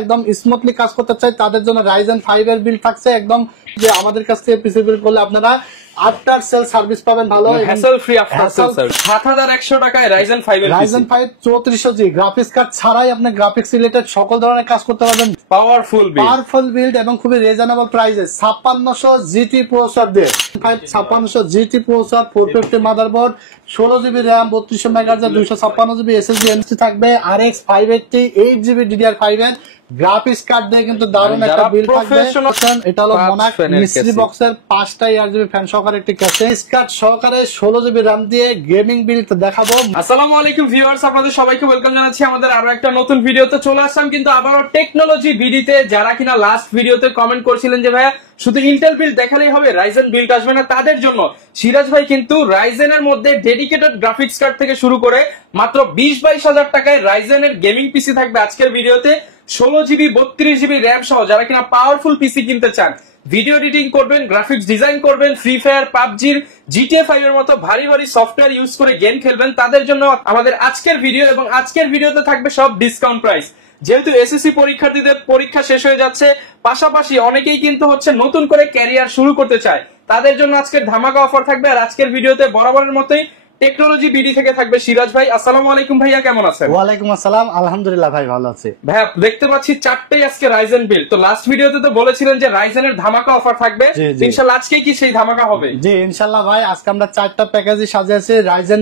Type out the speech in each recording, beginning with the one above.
একদম স্মুথলি কাজ করতে চাই তাদের জন্য Ryzen 5 এর বিল থাকছে একদম, যে আমাদের কাছ থেকে পিসি বিল করলে আপনারা আফটার সেল সার্ভিস পাবেন ভালো, hassle free after sale service ৭১০০ টাকায় Ryzen 5 এর Ryzen 5 3400G গ্রাফিক্স কার্ড ছাড়াই আপনি গ্রাফিক্স রিলেটেড সকল ধরনের কাজ করতে পারবেন। পাওয়ারফুল বিল্ড এবং খুবই রিজনেবল প্রাইসে 5600 জিটি প্রসেসর দিয়ে 5600 GT processor 450 motherboard 16GB RAM 3200 megahertz 256GB SSD MC থাকবে RX 580 8GB DDR5 এর গ্রাফিক্স কার্ড দিয়ে কিন্তু দারুণ একটা বিল থাকবে। এটা হলো মনাক মিস্ট্রি বক্সের 5টা ARGB ফ্যান সহকারে একটি ক্যাসেট কার্ড সহকারে 16GB RAM দিয়ে গেমিং বিল দেখাবো। আসসালামু আলাইকুম ভিউয়ার্স, আপনাদের সবাইকে ওয়েলকাম জানাচ্ছি আমাদের আরো একটা নতুন ভিডিওতে। চলে আসলাম কিন্তু আবারও টেকনোলজি ভিডিওতে। যারা কিনা লাস্ট ভিডিওতে কমেন্ট করেছিলেন যে ভাইয়া শুধু ইন্টেল বিল্ড দেখালেই হবে, রাইজেন বিল্ড আসবে না, তাদের জন্য সিরাজ ভাই কিন্তু রাইজেনের মধ্যে ডেডিকেটেড গ্রাফিক্স কার্ড থেকে শুরু করে মাত্র 20-22 হাজার টাকায় রাইজেনের গেমিং পিসি থাকবে আজকের ভিডিওতে। 16GB 32GB র্যাম সহ যারা কিনা পাওয়ারফুল পিসি কিনতে চান, ভিডিও এডিটিং করবেন, গ্রাফিক্স ডিজাইন করবেন, ফ্রি ফায়ার, পাবজির, GTA 5 এর মতো ভারী ভারী সফটওয়্যার ইউজ করে গেম খেলবেন, তাদের জন্য আমাদের আজকের ভিডিও। এবং আজকের ভিডিওতে থাকবে সব ডিসকাউন্ট প্রাইস। যেহেতু এসএসসি পরীক্ষার্থীদের পরীক্ষা শেষ হয়ে যাচ্ছে, পাশাপাশি অনেকেই কিন্তু নতুন করে ক্যারিয়ার শুরু করতে চায়, তাদের জন্য আজকের ধামাকা অফার থাকবে। আর আজকের ভিডিওতে বরাবরের মতোই টেকনোলজি বিডি থেকে থাকবে সিরাজ ভাই। আসসালামু আলাইকুম ভাইয়া, কেমন আছেন? ওয়ালাইকুম আসসালাম, আলহামদুলিল্লাহ ভাই ভালো আছি। ভাইয়া দেখতে পাচ্ছি চারটেই আজকে রাইজেন বিল। তো লাস্ট ভিডিওতে তো বলেছিলেন যে রাইজেনের ধামাকা অফার থাকবে, ইনশাআল্লাহ আজকে কি সেই ধামাকা হবে? জি ইনশাআল্লাহ ভাই, আজকে আমরা 4টা প্যাকেজই সাজিয়েছি রাইজেন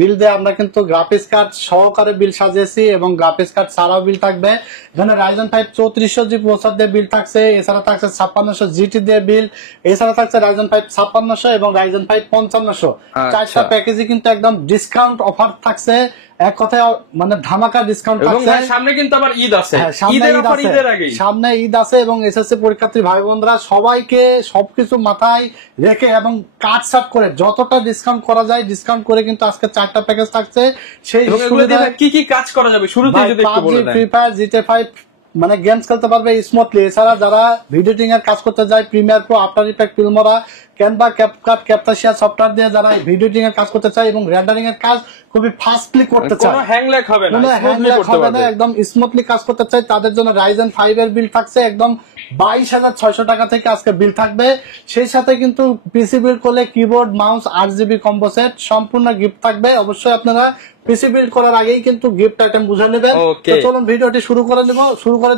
বিল দিয়ে আমরা কিন্তু গ্রাফিক্স কার্ড সহকারে বিল সাজিয়েছি এবং গ্রাফিক্স কার্ড ছাড়াও বিল থাকবে। এখানে Ryzen 5 3400G প্রসেসর দিয়ে বিল থাকছে, এছাড়া থাকছে 5600 GT দিয়ে বিল, এছাড়া থাকছে Ryzen 5 5600 এবং Ryzen 5 5500। 4টা প্যাকেজই কিন্তু একদম ডিসকাউন্ট অফার থাকছে, এক কথায় মানে ধামাকা ডিসকাউন্ট থাকছে। সামনে কিন্তু আবার ঈদ আছে, সামনে ঈদ আছে এবং এসএসসি পরীক্ষার্থী ভাই বোনরা সবাইকে সবকিছু মাথায় রেখে এবং কাট সাট করে যতটা ডিসকাউন্ট করা যায় ডিসকাউন্ট করে কিন্তু আজকে 4টা প্যাকেজ থাকছে। সেই কি কি কাজ করা যাবে শুরুতেই যদি একটু বলে দেন। ফ্রি ফায়ার, GTA 5 মানে গেমস খেলতে পারবে স্মুথলি। এছাড়া যারা ভিডিও এডিটিং এর কাজ করতে যায়, Premiere Pro, After Effect, Filmora, Canva, CapCut, ক্যাপটাশিয়া সফটওয়্যার দিয়ে যারা ভিডিও এডিটিং এর কাজ করতে চায় এবং রেন্ডারিং এর কাজ খুবই ফাস্টলি করতে চায়, কোনো হ্যাং ল্যাগ হবে না, একদম স্মুথলি কাজ করতে চায়, তাদের জন্য Ryzen 5 এর বিল থাকছে একদম 22,600 টাকা থেকে আজকে বিল থাকবে। সেই সাথে কিন্তু পিসি বিল করলে keyboard, mouse, RGB combo set সম্পূর্ণ গিফট থাকবে। অবশ্যই আপনারা পিসি বিল্ড করার আগেই কিন্তু গিফট আইটেম বুঝে নেবেন। তো চলুন ভিডিওটি শুরু করে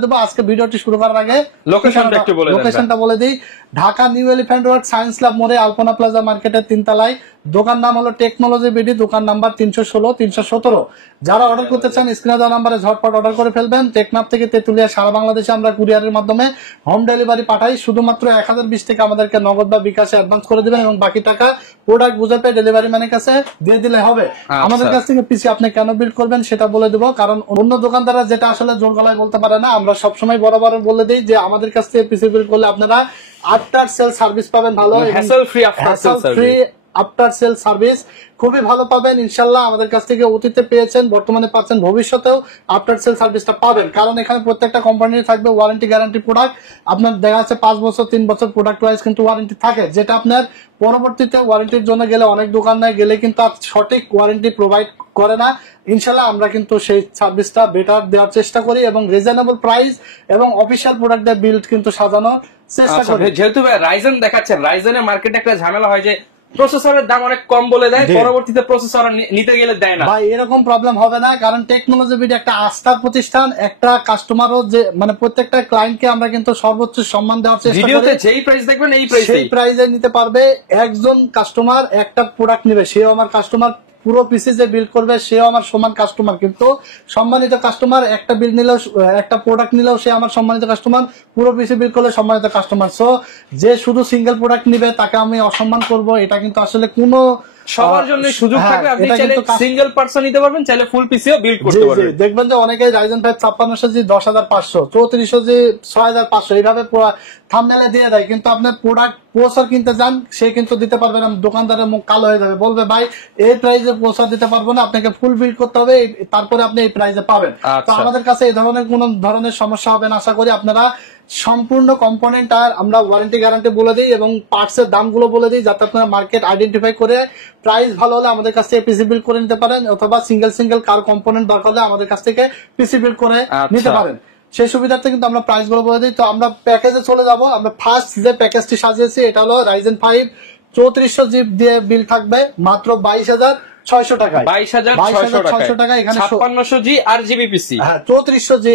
দেব। আজকে ভিডিওটি শুরু করার আগে লোকেশনটা বলে দিই। Dhaka new elephant road science lab মোড়ে আলপনা প্লাজা মার্কেটের 3 তলায়। দোকান নাম হলো টেকনোলজি বিডি, দোকান নাম্বার 316-317। যারা অর্ডার করতে চান স্ক্রিনে দেওয়া নাম্বারে ঝটপট অর্ডার করে ফেলবেন। টেকনাফ থেকে তেতুলিয়া সারা বাংলাদেশে আমরা কুরিয়ারের মাধ্যমে হোম ডেলিভারি পাঠাই। শুধুমাত্র 1020 টাকা আমাদেরকে নগদ বা বিকাশে অ্যাডভান্স করে দিবেন এবং বাকি টাকা প্রোডাক্ট বুঝে পেয়ে ডেলিভারি ম্যানের কাছে দিয়ে দিলে হবে। আমাদের কাছ থেকে পিসি আপনি কেন বিল্ড করবেন সেটা বলে দেবো, কারণ অন্য দোকানদাররা যেটা আসলে জোর গলায় বলতে পারে না, আমরা সবসময় বরাবর বলে দিই যে আমাদের কাছ থেকে পিসি বিল্ড করলে আপনারা আফটার সেল সার্ভিস পাবেন ভালো, hassle free after sale service খুবই ভালো পাবেন ইনশাল্লাহ। আমাদের কাছ থেকে অতীতে পেয়েছেন, বর্তমানে পাচ্ছেন, ভবিষ্যতেও আফটার সেল সার্ভিসটা পাবেন, কারণ এখানে প্রত্যেকটা কোম্পানির থাকবে ওয়ারেন্টি গ্যারান্টি প্রোডাক্ট। আপনার দেখা যাচ্ছে 5 বছর 3 বছর প্রোডাক্ট ওয়াইজ কিন্তু ওয়ারেন্টি থাকে, যেটা আপনার পরবর্তীতে ওয়ারেন্টির জন্য গেলে অনেক দোকানে গেলে কিন্তু সঠিক ওয়ারেন্টি প্রোভাইড করে না। ইনশাল্লাহ আমরা কিন্তু সেই সার্ভিসটা বেটার দেওয়ার চেষ্টা করি এবং রিজনেবল প্রাইস এবং অফিসিয়াল প্রোডাক্ট দিয়ে বিল্ড কিন্তু সাজানোর চেষ্টা করি। যেহেতু রাইজেন দেখাচ্ছেন, রাইজেনের মার্কেটে একটা ঝামেলা হয় যে প্রসেসরের দাম অনেক কম বলে দেয়, পরবর্তীতে প্রসেসর নিতে গেলে দেয় না। ভাই এরকম প্রবলেম হবে না, কারণ টেকনোলজি বিডি একটা আস্থার প্রতিষ্ঠান। একটা কাস্টমারও যে মানে প্রত্যেকটা ক্লায়েন্টকে আমরা কিন্তু সর্বোচ্চ সম্মান দেওয়ার চেষ্টা করি। ভিডিওতে যেই প্রাইস দেখবেন সেই প্রাইসে নিতে পারবে। একজন কাস্টমার একটা প্রোডাক্ট নেবে, সেও আমার কাস্টমার। পুরো পিসি যে বিল্ড করবে সেও আমার সমান কাস্টমার, কিন্তু সম্মানিত কাস্টমার একটা বিল নিলেও, একটা প্রোডাক্ট নিলেও সে আমার সম্মানিত কাস্টমার, পুরো পিসি বিল্ড করলে সম্মানিত কাস্টমার। সো যে শুধু সিঙ্গেল প্রোডাক্ট নিবে তাকে আমি অসম্মান করব, এটা কিন্তু আসলে কোনো সবার জন্য সুযোগ থাকবে। আপনি চাইলে সিঙ্গেল পারসন নিতে পারবেন, চাইলে ফুল পিসিও বিল্ড করতে পারবেন। দেখবেন যে অনেকে Ryzen 5 5600G 10,500, 3400G 6,500 এইভাবে থাম্বনেলে দিয়ে দেয়, কিন্তু আপনার প্রোডাক্ট প্রসেসর কিনতে যান সে কিন্তু দিতে পারবে না। দোকানদারের মুখ কালো হয়ে যাবে, বলবে ভাই এই প্রাইসে প্রসেসর দিতে পারবো না, আপনাকে ফুল বিল্ড করতে হবে, তারপরে আপনি এই প্রাইসে পাবেন। তো আমাদের কাছে এই ধরনের কোন ধরনের সমস্যা হবে না আশা করি। আপনারা সম্পূর্ণ কম্পোনেন্ট আর আমরা ওয়ারেন্টি গ্যারান্টি বলে দিই এবং পার্টস এর দামগুলো বলে দিই, যাতে আপনারা মার্কেট আইডেন্টিফাই করে প্রাইস ভালো হলে আমাদের কাছ থেকে পিসি বিল্ড করে নিতে পারেন, অথবা সিঙ্গেল কার কম্পোনেন্ট দরকার হলে আমাদের কাছ থেকে পিসি বিল্ড করে নিতে পারেন। সেই সুবিধার্থে কিন্তু আমরা প্রাইস গুলো বলে দিই। তো আমরা প্যাকেজে চলে যাব। আমরা ফার্স্ট যে প্যাকেজটি সাজিয়েছি এটা হলো Ryzen 5 3400 জিবি দিয়ে বিল থাকবে মাত্র 22,600 টাকায়। 22,600 টাকা। এখানে 5600 জি আর জিবি পিসি। হ্যাঁ 3400 জি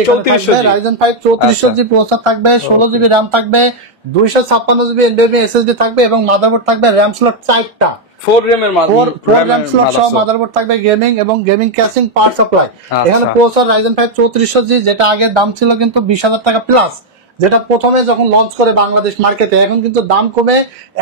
Ryzen 5 3400 জি প্রসেসর থাকবে, 16 জিবি RAM থাকবে, 256 জিবি NVMe SSD থাকবে এবং মাদারবোর্ড থাকবে RAM slot 4টা। 4 RAM এর RAM slot সহ মাদারবোর্ড থাকবে, গেমিং এবং গেমিং ক্যাসিং পাওয়ার সাপ্লাই। এখানে প্রসেসর Ryzen 5 3400 জি, যেটা আগে দাম ছিল কিন্তু 20,000 টাকা প্লাস, যেটা প্রথমে যখন লঞ্চ করে বাংলাদেশ মার্কেটে, এখন কিন্তু দাম কমে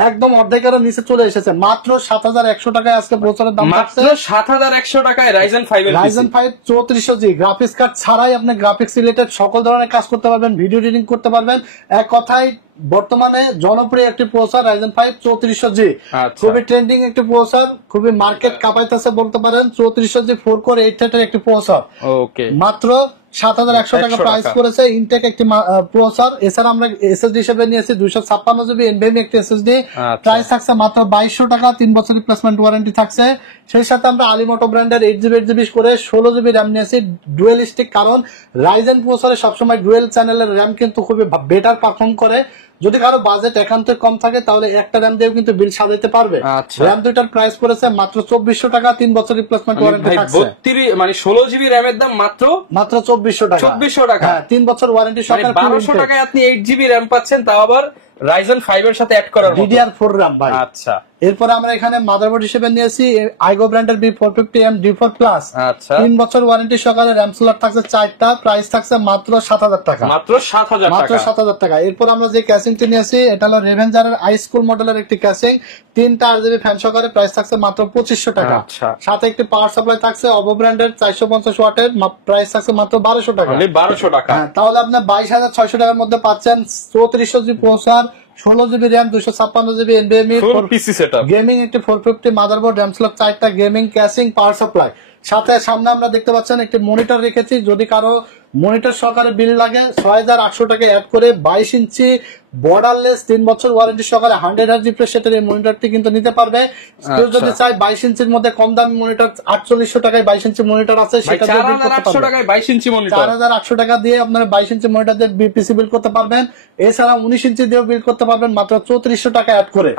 একদম অর্ধেকেরও নিচে চলে এসেছে। মাত্র 7,100 টাকায় আজকে প্রসেসরের দাম থাকছে। মাত্র 7,100 টাকায় Ryzen 5 এর Ryzen 5 3400 জি গ্রাফিক্স কার্ড ছাড়াই আপনি গ্রাফিক্স রিলেটেড সকল ধরনের কাজ করতে পারবেন, ভিডিও এডিটিং করতে পারবেন। এক কথায় বর্তমানে জনপ্রিয় একটি প্রসেসর Ryzen 5 3400 জি, খুবই ট্রেন্ডিং একটি প্রসেসর, খুবই মার্কেট কাঁপাইতেছে বলতে পারেন। 3400 জি 4 কোর 8 থ্রেডের একটি প্রসেসর, ওকে, মাত্র 7,100 টাকা প্রাইস করেছে। ইনটেক একটি প্রসেসর। এছাড়া আমরা এসএসডি হিসেবে নিয়েছি 256 জিবি NVMe একটি এসএসডি, প্রাইস থাকছে মাত্র 2200 টাকা, 3 বছর রিপ্লেসমেন্ট ওয়ারেন্টি থাকছে। সেই সাথে আমরা আলিমোটো ব্র্যান্ডের 8GB করে 16 জিবি RAM নিয়েছি ডুয়েলিস্টিক, কারণ Ryzen প্রসেসরে সবসময় ডুয়েল চ্যানেলের RAM কিন্তু খুবই বেটার পারফর্ম করে। যদি কারো বাজেট একান্তই কম থাকে তাহলে একটা RAM দিয়েও কিন্তু বিল সাজাইতে পারবে। RAM দুইটার প্রাইস পড়েছে মাত্র 2400 টাকা, 3 বছর রিপ্লেসমেন্ট ওয়ারেন্টি থাকছে। 32 মানে 16 জিবি RAM এর দাম মাত্র 2400 টাকা। 2400 টাকা, হ্যাঁ 3 বছর ওয়ারেন্টি সহ 1200 টাকায় আপনি 8 জিবি RAM পাচ্ছেন, তাও আবার Ryzen 5 এর সাথে অ্যাড করার মতো DDR4 RAM ভাই। আচ্ছা, এরপর আমরা এখানে মাদারবোর্ড হিসেবে নিয়েছি আইগো ব্র্যান্ডের B450M D4 প্লাস। আচ্ছা, 3 বছর ওয়ারেন্টি সহকারে RAM স্লট থাকছে 4টা, প্রাইস থাকছে মাত্র 7,000 টাকা। মাত্র 7,000 টাকা। এরপর আমরা যে ক্যাসিংটি নিয়েছি এটা হলো রেভেঞ্জারের হাই স্কুল মডেলের একটি ক্যাসিং, 3টা RGB ফ্যান সহকারে, প্রাইস থাকছে মাত্র 2500 টাকা। সাথে একটি পাওয়ার সাপ্লাই থাকছে অবো ব্র্যান্ডের 450 ওয়াটের, প্রাইস থাকছে মাত্র 1200 টাকা। 1200 টাকা। তাহলে আপনি 22,600 টাকার মধ্যে পাচ্ছেন 3400 GB processor, 16 GB RAM, 256 GB NVMe পিসি সেটআপ, গেমিং একটি 450 মাদারবোর্ড, RAM slot 4টা, গেমিং ক্যাসিং পাওয়ার সাপ্লাই। সাথে সামনে আমরা দেখতে পাচ্ছেন একটি মনিটর রেখেছি, যদি কারো মনিটর সহকারে বিল লাগে 6,800 টাকা অ্যাড করে 22 ইঞ্চি বর্ডারলেস 3 বছর ওয়ারেন্টি সহকারে 100 Hz রিফ্রেশ রেটের এই মনিটরটি কিন্তু নিতে পারবে। কেউ যদি চায় 22 ইঞ্চির মধ্যে কম দামি মনিটর, 4800 টাকায় 22 ইঞ্চি মনিটর আছে, সেটা দিয়ে বিল করতে পারবেন। 4800 টাকায় 22 ইঞ্চি মনিটর, 4800 টাকা দিয়ে আপনারা 22 ইঞ্চি মনিটর দিয়ে বিপিসি বিল করতে পারবেন। এছাড়া 19 ইঞ্চি দিয়েও বিল করতে পারবেন মাত্র 3400 টাকা অ্যাড করে।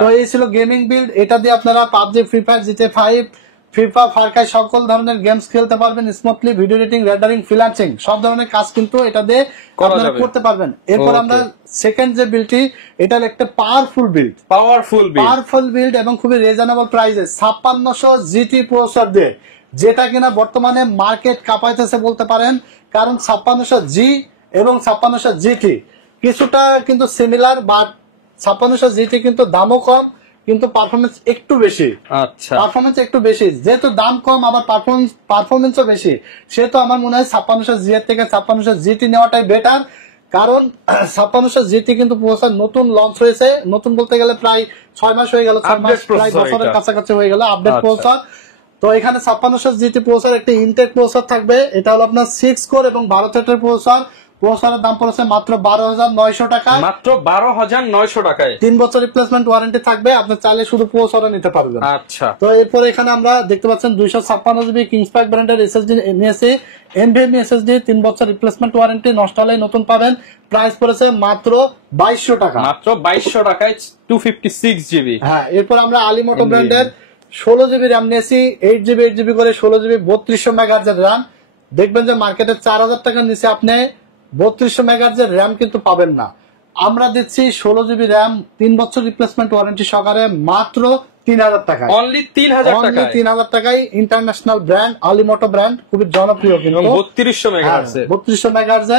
তো এই ছিল গেমিং বিল্ড। এটা দিয়ে আপনারা PUBG, free fire, GTA 5, FIFA, Far Cry সকল ধরনের গেমস খেলতে পারবেন smoothly. Video editing, rendering, freelancing সব ধরনের কাজ কিন্তু এটা দিয়ে আপনারা করতে পারবেন। এরপর আমরা সেকেন্ড যে বিল্ডটি, এটা হলো একটা পাওয়ারফুল বিল্ড এবং খুবই রিজনেবল প্রাইসে 5600 জিটি প্রসেসর দিয়ে, যেটা কিনা বর্তমানে মার্কেট কাঁপাইতেছে বলতে পারেন। কারণ 5600 জি এবং 5600 জিটি কিছুটা কিন্তু সিমিলার, বাট 5600 জিটি কিন্তু দামও কম, কিন্তু পারফরমেন্স একটু বেশি। আচ্ছা, পারফরমেন্স একটু বেশি, যেহেতু দাম কম আবার পারফরমেন্সও বেশি, সেহেতু আমার মনে হয় 5600 জি এর থেকে 5600 জিটি নেওয়াটাই বেটার। কারণ 5600 জিটি কিন্তু প্রসেসর নতুন লঞ্চ হয়েছে, নতুন বলতে গেলে প্রায় 6 মাস হয়ে গেল, 6 মাস প্রায় বছরের কাছাকাছি হয়ে গেল আপডেট প্রসেসর। তো এখানে 5600 জিটি প্রসেসর একটি ইনটেক প্রসেসর থাকবে, এটা হলো আপনার 6 কোর এবং 12 থ্রেডের প্রসেসর। প্রসেসরের দাম পড়েছে মাত্র 12,900 টাকা, মাত্র 12,900 টাকায়। 3 বছর রিপ্লেসমেন্ট ওয়ারেন্টি থাকবে, আপনি চাইলে শুধু প্রসেসর নিতে পারবেন। আচ্ছা, তো এরপর এখানে আমরা দেখতে পাচ্ছেন 256 জিবি কিংসপ্যাক ব্র্যান্ডের এসএসডি নিয়েছি, NVMe SSD, 3 বছর রিপ্লেসমেন্ট ওয়ারেন্টি, নষ্ট হলে নতুন পাবেন। প্রাইস পড়েছে মাত্র 2200 টাকা, মাত্র 2200 টাকায় 256 জিবি। হ্যাঁ, এরপর আমরা আলিমোটো ব্র্যান্ডের 16 জিবি RAM নিয়েছি, 8 জিবি করে 16 জিবি 3200 মেগাহার্জ এর RAM। দেখবেন যে মার্কেটে 4000 টাকার নিচে আপনি 3200 মেগাহার্জ এর RAM কিন্তু পাবেন না। আমরা দিচ্ছি 16 জিবি RAM, 3 বছর রিপ্লেসমেন্ট ওয়ারেন্টি সহকারে মাত্র 3000 টাকা, অনলি 3000 টাকায়। ইন্টারন্যাশনাল ব্র্যান্ড, আলিমোটো ব্র্যান্ড, খুবই জনপ্রিয় কিন্তু 3200 মেগাহার্জ। 3200 মেগাহার্জ।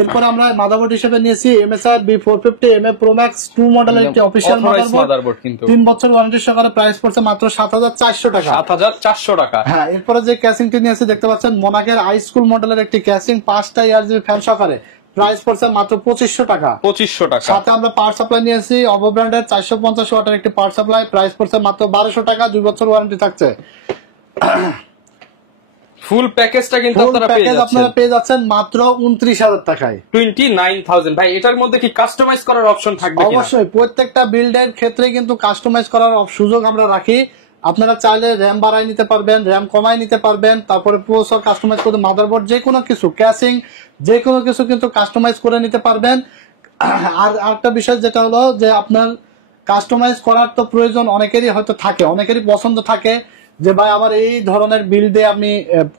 এরপর আমরা মাদারবোর্ড হিসেবে নিয়েছি MSI B450MA Pro Max 2 মডেলের একটি অফিশিয়াল মাদারবোর্ড, কিন্তু 3 বছর ওয়ারেন্টি সহকারে, প্রাইস পড়ছে মাত্র 7400 টাকা। 7400 টাকা। হ্যাঁ, এরপরে যে ক্যাসিংটি নিয়েছি দেখতে পাচ্ছেন মোনাকের হাই স্কুল মডেলের একটি ক্যাসিং, 5টা RGB ফ্যান সহকারে, প্রাইস পড়ছে মাত্র 2500 টাকা। 2500 টাকা। সাথে আমরা পাওয়ার সাপ্লাই নিয়েছি অবো ব্র্যান্ডের 450 ওয়াটের একটি পাওয়ার সাপ্লাই, প্রাইস পড়ছে মাত্র 1200 টাকা, 2 বছর ওয়ারেন্টি থাকছে। ফুল প্যাকেজটা কিন্তু ফুল আপনারা প্যাকেজ আপনারা পেয়ে যাচ্ছেন মাত্র 29,000 টাকায়। 29,000। ভাই এটার মধ্যে কি কাস্টমাইজ করার অপশন থাকবে কিনা? অবশ্যই প্রত্যেকটা বিল্ডের ক্ষেত্রে কিন্তু কাস্টমাইজ করার সুযোগ আমরা রাখি। আপনারা চাইলে র্যাম বাড়ায় নিতে পারবেন, র্যাম কমায় নিতে পারবেন, তারপরে প্রসেসর কাস্টমাইজ করতে, মাদারবোর্ড যে কোনো কিছু, ক্যাসিং যে কোনো কিছু কিন্তু কাস্টমাইজ করে নিতে পারবেন। আর আরেকটা বিষয় যেটা হলো যে আপনার কাস্টমাইজ করার তো প্রয়োজন অনেকেরই হয়তো থাকে, অনেকেরই পছন্দ থাকে যে ভাই আমার এই ধরনের বিল দিয়ে আমি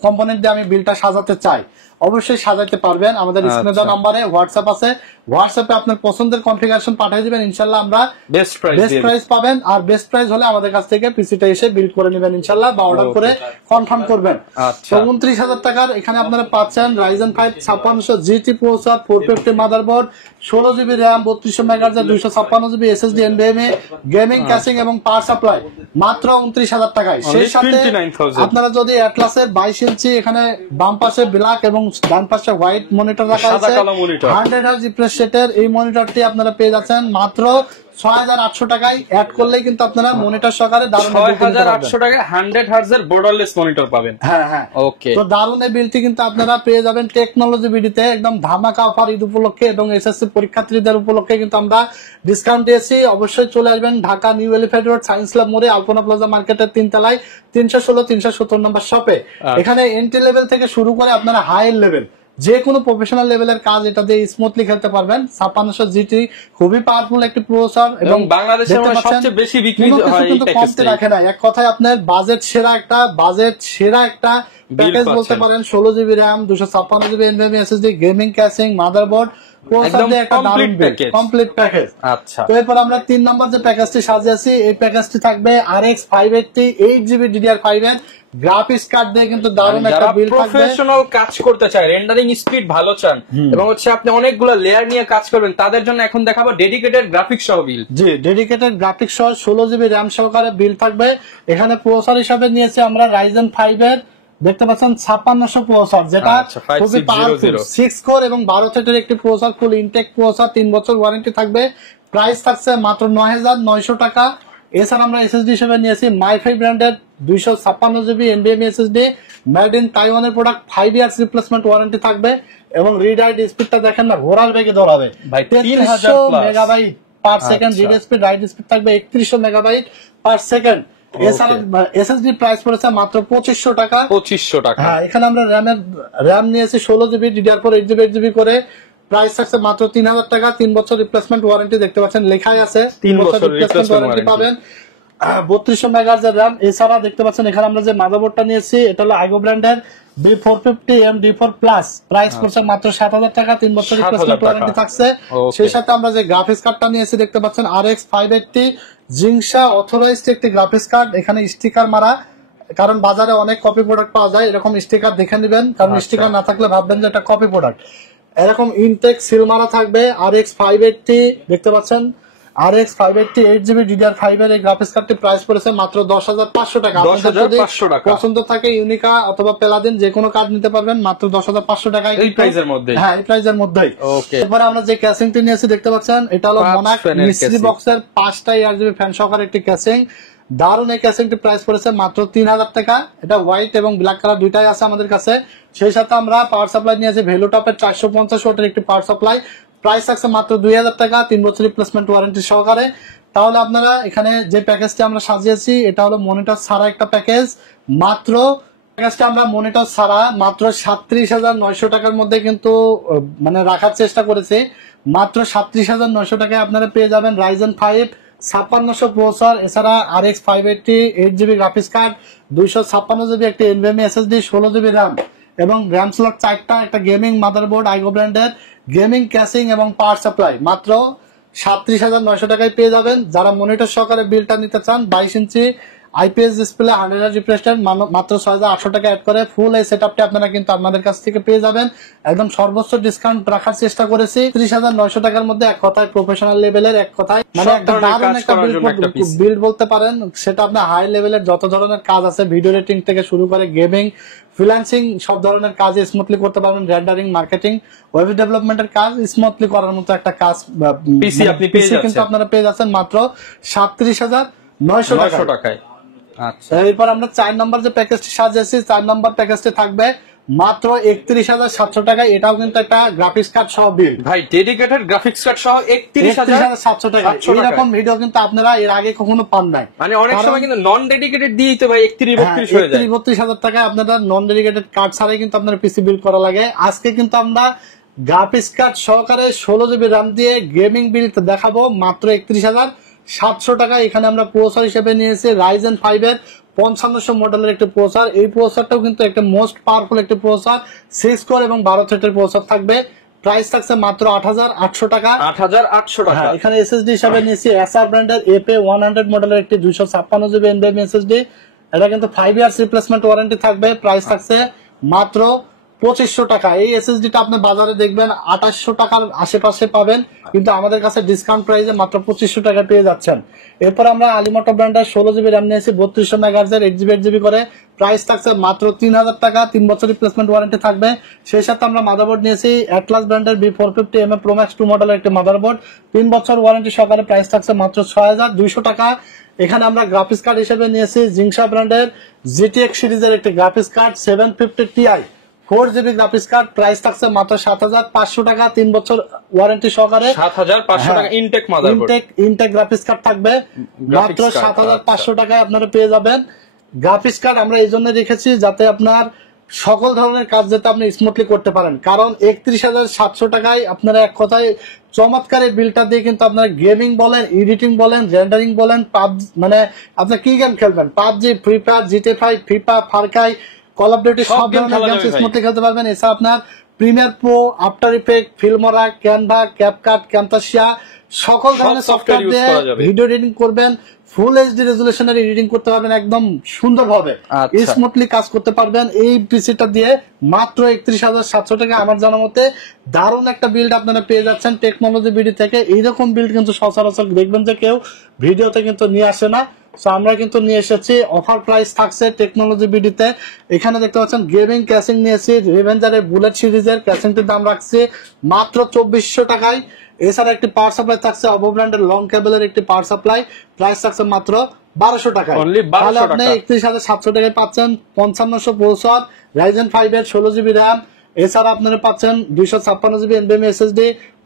কম্পোনেন্ট দিয়ে আমি বিলটা সাজাতে চাই। অবশ্যই সাজাতে পারবেন। আমাদের স্ক্রিনে দেওয়া নাম্বারে হোয়াটসঅ্যাপ আছে, হোয়াটসঅ্যাপে আপনার পছন্দের কনফিগারেশন পাঠিয়ে দিবেন, ইনশাআল্লাহ আমরা বেস্ট প্রাইস পাবেন। আর বেস্ট প্রাইস হলে আমাদের কাছ থেকে পিসিটা এসে বিল্ড করে নেবেন ইনশাআল্লাহ, বা অর্ডার করে কনফার্ম করবেন। তো 29,000 টাকার এখানে আপনারা পাচ্ছেন Ryzen 5 5600 GT processor, 450 motherboard, 16 GB RAM, 3200 MHz, 256 GB SSD, NVMe, gaming casing এবং পাওয়ার সাপ্লাই মাত্র 29,000 টাকায়। সেই সাথে আপনারা যদি অ্যাটলাসের 22 ইঞ্চি এখানে বাম পাশে ব্ল্যাক এবং ডান পাশে হোয়াইট মনিটর রাখা আছে 100 Hz রিফ্রেশ রেটের, এই মনিটরটি আপনারা পেয়ে যাচ্ছেন মাত্র 6,800 টাকায়। অ্যাড করলেই কিন্তু আপনারা মনিটর সহকারে দারুণ 6,800 টাকায় 100 Hz এর বর্ডারলেস মনিটর পাবেন। হ্যাঁ হ্যাঁ, ওকে। তো দারুণ এই বিলটি কিন্তু আপনারা পেয়ে যাবেন টেকনোলজি বিডিতে একদম ধামাকা অফার ঈদ উপলক্ষে এবং এসএসসি পরীক্ষার্থীদের উপলক্ষে কিন্তু আমরা ডিসকাউন্ট দিয়েছি। অবশ্যই চলে আসবেন Dhaka new elephant road science lab মোড়ে আলপনা প্লাজা মার্কেটের 3 তলায় 316 370 নম্বর শপে। এখানে এন্ট্রি লেভেল থেকে শুরু করে আপনারা হাই লেভেল যে কোনো প্রফেশনাল লেভেলের কাজ এটা দিয়ে স্মুথলি খেলতে পারবেন। 5600 জিটি খুবই পাওয়ারফুল একটি প্রসেসর এবং বাংলাদেশের সবচেয়ে বেশি বিক্রি হয় এই প্যাকেজে রাখে না। এক কথায় আপনার বাজেট সেরা একটা প্যাকেজ বলতে পারেন। 16 GB RAM, 256 GB NVMe SSD, gaming casing, motherboard, complete package. আচ্ছা, তো এরপর আমরা 3 নম্বর যে প্যাকেজটি সাজিয়েছি, এই প্যাকেজটি থাকবে RX 580 8GB DDR5 এর গ্রাফিক্স কার্ড দিয়ে কিন্তু দারুণ একটা বিল থাকবে। প্রফেশনাল কাজ করতে চায়, রেন্ডারিং স্পিড ভালো চান এবং হচ্ছে আপনি অনেকগুলো লেয়ার নিয়ে কাজ করবেন, তাদের জন্য এখন দেখাবো ডেডিকেটেড গ্রাফিক্স সহ বিল। জি, ডেডিকেটেড গ্রাফিক্স সহ 16 GB RAM সহকারে বিল থাকবে। এখানে প্রসেসর হিসাবে নিয়েছি আমরা Ryzen 5 এর দেখতে পাচ্ছেন 5600 প্রসেসর, যেটা খুবই পাওয়ারফুল 6 কোর এবং 12 থ্রেডের একটি প্রসেসর, ফুল ইনটেক প্রসেসর, 3 বছর ওয়ারেন্টি থাকবে। প্রাইস থাকছে মাত্র 9,900 টাকা। এছাড়া আমরা এসএসডি হিসেবে নিয়েছি মাইফাই ব্র্যান্ডের 256 GB NVMe SSD, made in তাইওয়ানের প্রোডাক্ট, 5 ইয়ার্স রিপ্লেসমেন্ট ওয়ারেন্টি থাকবে এবং রিড রাইট স্পিডটা দেখেন না, ঘোড়ার বেগে দৌড়াবে। 3300 megabyte per second read speed, right speed থাকবে 3100 মেগাবাইট পার সেকেন্ড। এছাড়া এসএসডি প্রাইস পড়েছে মাত্র 2500 টাকা। 2500 টাকা। হ্যাঁ, এখানে আমরা র্যাম নিয়েছি 16 GB DDR4 8GB 8GB করে। প্রাইস থাকছে মাত্র 3,000 টাকা। 3 বছর রিপ্লেসমেন্ট ওয়ারেন্টি দেখতে পাচ্ছেন লেখাই আছে, 3 বছর রিপ্লেসমেন্ট ওয়ারেন্টি পাবেন। 3200 মেগাহার্জ এর RAM। এছাড়া দেখতে পাচ্ছেন এখানে আমরা যে মাদারবোর্ডটা নিয়েছি এটা হলো আইগো ব্র্যান্ডের B450M D4 প্লাস। প্রাইস পড়ছে মাত্র 7,000 টাকা। 3 বছর রিপ্লেসমেন্ট ওয়ারেন্টি থাকছে। সেই সাথে আমরা যে গ্রাফিক্স কার্ডটা নিয়েছি দেখতে পাচ্ছেন RX 580 জিংসা অথরাইজড একটি গ্রাফিক্স কার্ড। এখানে স্টিকার মারা, কারণ বাজারে অনেক কপি প্রোডাক্ট পাওয়া যায়, এরকম স্টিকার দেখে নেবেন, কারণ স্টিকার না থাকলে ভাববেন যে এটা কপি প্রোডাক্ট। এরকম ইনটেক সিল মারা থাকবে। RX 580 দেখতে পাচ্ছেন, RX 580 8GB DDR5 এর এই গ্রাফিক্স কার্ডটি প্রাইস পড়েছে মাত্র 10,500 টাকা। পছন্দ থাকে ইউনিকা অথবা প্যালাদিন যে কোনো কার্ড নিতে পারবেন মাত্র 10,500 টাকায় এই প্রাইসের মধ্যে। হ্যাঁ, এই প্রাইসের মধ্যেই। এরপরে আমরা যে ক্যাসিংটি নিয়েছি দেখতে পাচ্ছেন এটা হলো মনাক মিস্ট্রি বক্সের 5টা RGB ফ্যান সহকারে একটি ক্যাসিং। দারুণ এই ক্যাসিংটি প্রাইস পড়েছে মাত্র 3,000 টাকা। এটা হোয়াইট এবং ব্ল্যাক কালার দুইটাই আছে আমাদের কাছে। সেই সাথে আমরা পাওয়ার সাপ্লাই নিয়েছি ভেলুটপের 450 ওয়াটের একটি পাওয়ার সাপ্লাই। প্রাইস থাকছে মাত্র 2,000 টাকা, 3 বছর রিপ্লেসমেন্ট ওয়ারেন্টি সহকারে। তাহলে আপনারা এখানে যে প্যাকেজটি আমরা সাজিয়েছি এটা হলো মনিটর ছাড়া একটা প্যাকেজ। মাত্র প্যাকেজটা আমরা মনিটর ছাড়া মাত্র 37,900 টাকার মধ্যে কিন্তু মানে রাখার চেষ্টা করেছি। মাত্র 37,900 টাকায় আপনারা পেয়ে যাবেন Ryzen 5 5600 প্রসেসর, এছাড়া RX 580 8GB graphics card, 256 GB একটি NVMe SSD, 16 GB RAM এবং RAM স্লট 4টা, একটা গেমিং মাদারবোর্ড আইগো ব্র্যান্ডের, গেমিং ক্যাসিং এবং পাওয়ার সাপ্লাই মাত্র 37,900 টাকায় পেয়ে যাবেন। যারা মনিটর সহকারে বিলটা নিতে চান 22 ইঞ্চি IPS display 100 Hz refresh rate মাত্র 6,800 টাকা অ্যাড করে ফুল এই সেটআপটি আপনারা কিন্তু আমাদের কাছ থেকে পেয়ে যাবেন। একদম সর্বোচ্চ ডিসকাউন্ট রাখার চেষ্টা করেছি 30,900 টাকার মধ্যে। এক কথায় প্রফেশনাল লেভেলের, এক কথায় মানে একটা বিল্ড বলতে পারেন। সেটা আপনার হাই লেভেলের যত ধরনের কাজ আছে, ভিডিও এডিটিং থেকে শুরু করে গেমিং, ফ্রিল্যান্সিং, সব ধরনের কাজ স্মুথলি করতে পারবেন। রেন্ডারিং, মার্কেটিং, ওয়েব ডেভেলপমেন্টের কাজ স্মুথলি করার মতো একটা কাজ পিসি কিন্তু আপনারা পেয়ে যাচ্ছেন মাত্র 37,900 টাকায়। আচ্ছা, এরপর আমরা 4 নম্বর যে প্যাকেজটি সাজিয়েছি, 4 নম্বর প্যাকেজটি থাকবে মাত্র 31,700 টাকা। এটাও কিন্তু একটা গ্রাফিক্স কার্ড সহ বিল্ড ভাই ডেডিকেটেড গ্রাফিক্স কার্ড সহ 31,700 টাকা। এরকম ভিডিও কিন্তু আপনারা এর আগে কখনো পান নাই। মানে অনেক সময় কিন্তু নন ডেডিকেটেড দিয়েই তো ভাই 31-32 হয়ে যায়। 31,32,000 টাকায় আপনারা নন ডেডিকেটেড কার্ড ছাড়াই কিন্তু আপনার পিসি বিল্ড করা লাগে। আজকে কিন্তু আমরা গ্রাফিক্স কার্ড সহকারে 16 জিবি RAM দিয়ে গেমিং বিল্ড দেখাবো মাত্র 31,700 টাকা। এখানে আমরা প্রসেসর হিসেবে নিয়েছি Ryzen 5 এর 5500 মডেলের একটি প্রসেসর। এই প্রসেসরটাও কিন্তু একটা মোস্ট পাওয়ারফুল একটি প্রসেসর, 6 কোর এবং 12 থ্রেডের প্রসেসর থাকবে। প্রাইস থাকছে মাত্র 8,800 টাকা। 8,800 টাকা। এখানে এসএসডি হিসাবে নিয়েছি Acer ব্র্যান্ডের AP100 মডেলের একটি 256 জিবি NVMe এসএসডি। এটা কিন্তু 5 ইয়ার্স রিপ্লেসমেন্ট ওয়ারেন্টি থাকবে। প্রাইস থাকছে মাত্র 2500 টাকা। এই এসএসডিটা আপনি বাজারে দেখবেন 2800 টাকার আশেপাশে পাবেন, কিন্তু আমাদের কাছে ডিসকাউন্ট প্রাইসে মাত্র 2500 টাকা পেয়ে যাচ্ছেন। এরপর আমরা আলিমোটো ব্র্যান্ডের 16 জিবি RAM নিয়েছি 3200 মেগাহার্টজের 8GB করে। প্রাইস থাকছে মাত্র 3000 টাকা। 3 বছর রিপ্লেসমেন্ট ওয়ারেন্টি থাকবে। সেই সাথে আমরা মাদারবোর্ড নিয়েছি অ্যাটলাস ব্র্যান্ডের B450 Pro Max 2 মডেলের একটি মাদারবোর্ড, 3 বছর ওয়ারেন্টি সহকারে। প্রাইস থাকছে মাত্র 6200 টাকা। এখানে আমরা গ্রাফিক্স কার্ড হিসেবে নিয়েছি জিংসা ব্র্যান্ডের GTX সিরিজের একটি graphics card 750 Ti 4GB graphics card. Price থাকছে মাত্র 7500 টাকা। 3 বছর ওয়ারেন্টি সহকারে 7500 টাকা। Intel motherboard, Intel graphics card থাকবে মাত্র 7500 টাকায় আপনারা পেয়ে যাবেন। গ্রাফিক্স কার্ড আমরা এই জন্য রেখেছি যাতে আপনার সকল ধরনের কাজ যাতে আপনি স্মুথলি করতে পারেন, কারণ 31,700 টাকায় আপনারা এক কথায় চমৎকার এই বিলটা দিয়ে কিন্তু আপনারা গেমিং বলেন, এডিটিং বলেন, রেন্ডারিং বলেন, মানে আপনি কি গেম খেলবেন, PUBG, free fire, GTA 5, FIFA, ফারকাই, call of duty সব ধরনের গেম স্মুথলি খেলতে পারবেন। এছাড়া আপনার premier Pro, After Effect, Filmora, Canva, CapCut, ক্যামতাসিয়া সকল ধরনের সফটওয়্যার দিয়ে ভিডিও এডিটিং করবেন। ফুল এইচডি রেজুলেশনের এডিটিং করতে পারবেন, একদম সুন্দরভাবে স্মুথলি কাজ করতে পারবেন এই পিসিটা দিয়ে মাত্র 31,700 টাকা। আমার জানা মতে দারুণ একটা বিল্ড আপনারা পেয়ে যাচ্ছেন টেকনোলজি বিডি থেকে। এইরকম বিল্ড কিন্তু সচরাচর দেখবেন যে কেউ ভিডিওতে কিন্তু নিয়ে আসে না। আমরা কিন্তু নিয়ে এসেছি, অফার প্রাইস থাকছে টেকনোলজি বিডিতে। এখানে দেখতে পাচ্ছেন গেমিং ক্যাসিং নিয়েছি রেভেঞ্জারের বুলেট সিরিজের, ক্যাসিংটির দাম রাখছি মাত্র 2400 টাকায়। এছাড়া একটি পাওয়ার সাপ্লাই থাকছে অবো ব্র্যান্ডের লং কেবলের একটি পাওয়ার সাপ্লাই, প্রাইস থাকছে মাত্র 1200 টাকায়। তাহলে আপনি 31,700 টাকায় পাচ্ছেন 5500 প্রসেসর, Ryzen 5 এর 16 জিবি RAM। এছাড়া আপনারা পাচ্ছেন 256 GB NVMe SSD,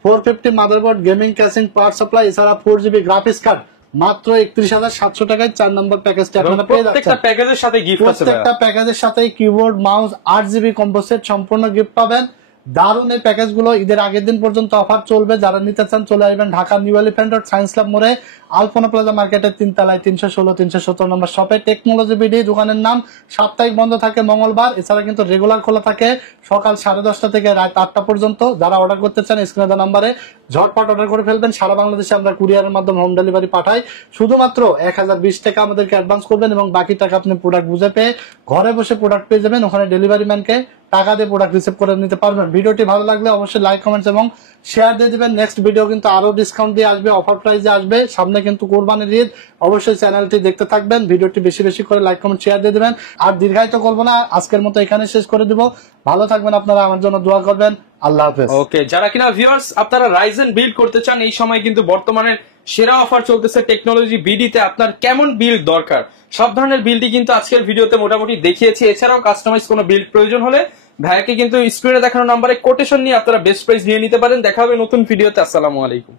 450 motherboard, gaming casing, power supply, এছাড়া 4 জিবি গ্রাফিক্স কার্ড মাত্র 31,700 টাকায় 4 নম্বর প্যাকেজটি আপনারা পেয়ে যাচ্ছেন। প্রত্যেকটা প্যাকেজের সাথে গিফট আছে, প্রত্যেকটা প্যাকেজের সাথে keyboard, mouse, 8GB combo set সম্পূর্ণ গিফট পাবেন। দারুণ এই প্যাকেজগুলো ঈদের আগের দিন পর্যন্ত অফার চলবে। যারা নিতে চান চলে আসবেন Dhaka new elephant road science club মোড়ে আলপনা প্লাজা মার্কেটের 3 তলায় 316-317 নম্বর শপে টেকনোলজি বিডি। দোকানের নাম। সাপ্তাহিক বন্ধ থাকে মঙ্গলবার, এছাড়া কিন্তু রেগুলার খোলা থাকে সকাল 10:30 থেকে রাত 8টা পর্যন্ত। যারা অর্ডার করতে চান স্ক্রিনে দেওয়া নাম্বারে ঝটপট অর্ডার করে ফেলবেন। সারা বাংলাদেশে আমরা কুরিয়ারের মাধ্যমে হোম ডেলিভারি পাঠাই। শুধুমাত্র 1020 টাকা আমাদেরকে অ্যাডভান্স করবেন এবং বাকি টাকা আপনি প্রোডাক্ট বুঝে পেয়ে ঘরে বসে প্রোডাক্ট পেয়ে যাবেন। ওখানে ডেলিভারি ম্যানকে টাকা দিয়ে প্রোডাক্ট রিসিভ করে নিতে পারবেন। ভিডিওটি ভালো লাগলে অবশ্যই লাইক, কমেন্টস এবং শেয়ার দিয়ে দিবেন। নেক্সট ভিডিও কিন্তু আরো ডিসকাউন্ট দিয়ে আসবে, অফার প্রাইসে আসবে। সামনে কিন্তু কোরবানির ঈদ, অবশ্যই চ্যানেলটি দেখতে থাকবেন। ভিডিওটি বেশি বেশি করে লাইক, কমেন্ট, শেয়ার দিয়ে দিবেন। আর দীর্ঘায়িত করবো না, আজকের মতো এখানে শেষ করে দিব। ভালো থাকবেন আপনারা, আমার জন্য দোয়া করবেন। আল্লাহ হাফেজ। ওকে, যারা কিনা ভিউয়ার্স আপনারা রাইজেন বিল্ড করতে চান, এই সময় কিন্তু বর্তমানের সেরা অফার চলতেছে টেকনোলজি বিডিতে। আপনার কেমন বিল্ড দরকার সব ধরনের বিল্ডই কিন্তু আজকের ভিডিওতে মোটামুটি দেখিয়েছি। এছাড়াও কাস্টমাইজ কোনো বিল্ড প্রয়োজন হলে ভাইয়াকে কিন্তু স্ক্রিনে দেখানো নাম্বারে কোটেশন নিয়ে আপনারা বেস্ট প্রাইস নিয়ে নিতে পারেন। দেখা হবে নতুন ভিডিওতে। আসসালামু আলাইকুম।